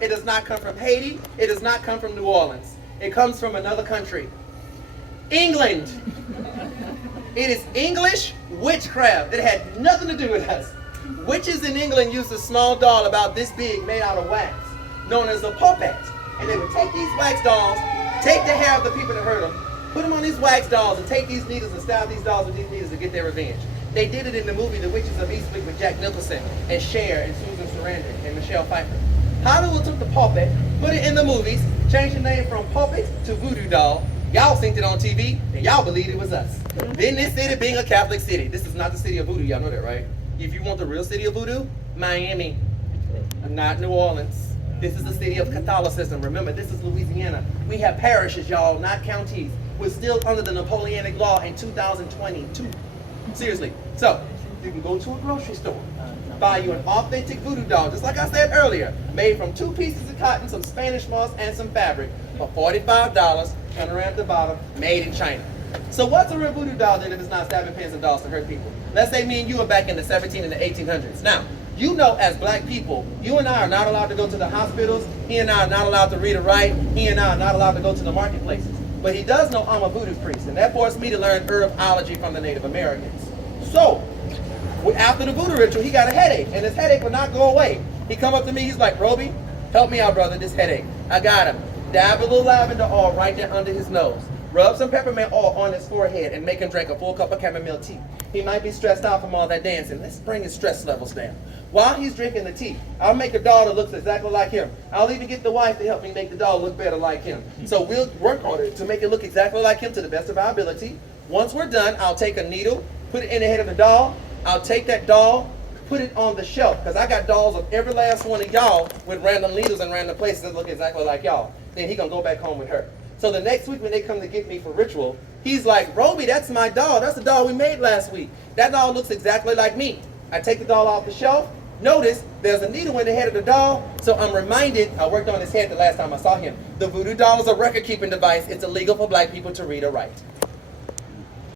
It does not come from Haiti. It does not come from New Orleans. It comes from another country. England. It is English witchcraft. It had nothing to do with us. Witches in England used a small doll about this big made out of wax, known as a puppet. And they would take these wax dolls, take the hair of the people that hurt them, put them on these wax dolls, and take these needles and stab these dolls with these needles to get their revenge. They did it in the movie The Witches of Eastwick with Jack Nicholson and Cher and Susan Sarandon and Michelle Pfeiffer. Hollywood took the puppet, put it in the movies, changed the name from puppet to voodoo doll. Y'all synced it on TV, and y'all believed it was us. Then this city being a Catholic city, this is not the city of voodoo, y'all know that, right? If you want the real city of voodoo, Miami, not New Orleans. This is the city of Catholicism. Remember, this is Louisiana. We have parishes, y'all, not counties. We're still under the Napoleonic law in 2022. Seriously. So, you can go to a grocery store, buy you an authentic voodoo doll, just like I said earlier, made from 2 pieces of cotton, some Spanish moss, and some fabric for $45, turn around at the bottom, made in China. So what's a real voodoo doll then if it's not stabbing pins and dolls to hurt people? Let's say me and you are back in the 17 and the 1800s. Now, you know as black people, you and I are not allowed to go to the hospitals, he and I are not allowed to read or write, he and I are not allowed to go to the marketplaces. But he does know I'm a voodoo priest, and that forced me to learn herbology from the Native Americans. So, after the voodoo ritual, he got a headache, and his headache would not go away. He come up to me, he's like, Roby, help me out, brother, this headache. I got him. Dab a little lavender oil right there under his nose. Rub some peppermint oil on his forehead and make him drink a full cup of chamomile tea. He might be stressed out from all that dancing. Let's bring his stress levels down. While he's drinking the tea, I'll make a doll that looks exactly like him. I'll even get the wife to help me make the doll look better like him. So we'll work on it to make it look exactly like him to the best of our ability. Once we're done, I'll take a needle, put it in the head of the doll. I'll take that doll, put it on the shelf, because I got dolls of every last one of y'all with random needles and random places that look exactly like y'all. Then he gonna go back home with her. So the next week when they come to get me for ritual, he's like, Roby, that's my doll. That's the doll we made last week. That doll looks exactly like me. I take the doll off the shelf. Notice there's a needle in the head of the doll, so I'm reminded, I worked on his head the last time I saw him. The voodoo doll is a record-keeping device. It's illegal for black people to read or write.